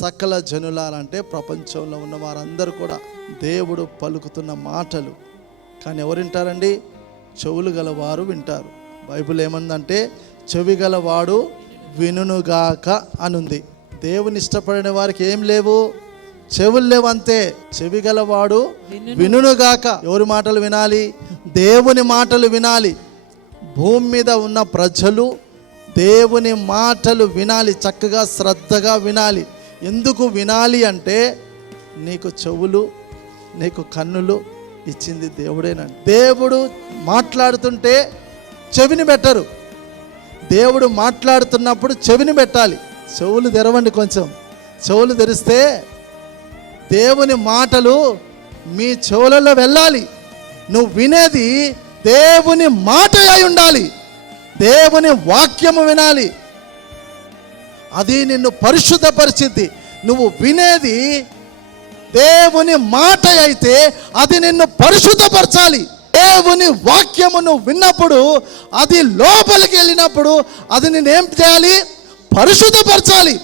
సకల జనులాలంటే ప్రపంచంలో ఉన్న వారందరూ కూడా దేవుడు పలుకుతున్న మాటలు. కానీ ఎవరు వింటారండి? చెవులు గలవారు వింటారు. బైబిల్ ఏమందంటే చెవి గలవాడు వినుగాక అనుంది. దేవుని ఇష్టపడిన వారికి ఏం లేవు? చెవులు లేవు, అంతే. చెవి గలవాడు వినుగాక. ఎవరి మాటలు వినాలి? దేవుని మాటలు వినాలి. భూమి మీద ఉన్న ప్రజలు దేవుని మాటలు వినాలి, చక్కగా శ్రద్ధగా వినాలి. ఎందుకు వినాలి అంటే నీకు చెవులు, నీకు కన్నులు ఇచ్చింది దేవుడేనండి. దేవుడు మాట్లాడుతుంటే చెవిని పెట్టరు. దేవుడు మాట్లాడుతున్నప్పుడు చెవిని పెట్టాలి. చెవులు తెరవండి, కొంచెం చెవులు తెరిస్తే దేవుని మాటలు మీ చెవులలో వెళ్ళాలి. నువ్వు వినేది దేవుని మాట అయి ఉండాలి. దేవుని వాక్యము వినాలి. అది నిన్ను పరిశుద్ధపరిచిద్ది. నువ్వు వినేది దేవుని మాట అయితే అది నిన్ను పరిశుద్ధపరచాలి. దేవుని వాక్యమును విన్నప్పుడు అది లోపలికి వెళ్ళినప్పుడు అది నిన్నేం చేయాలి? పరిశుద్ధపరచాలి.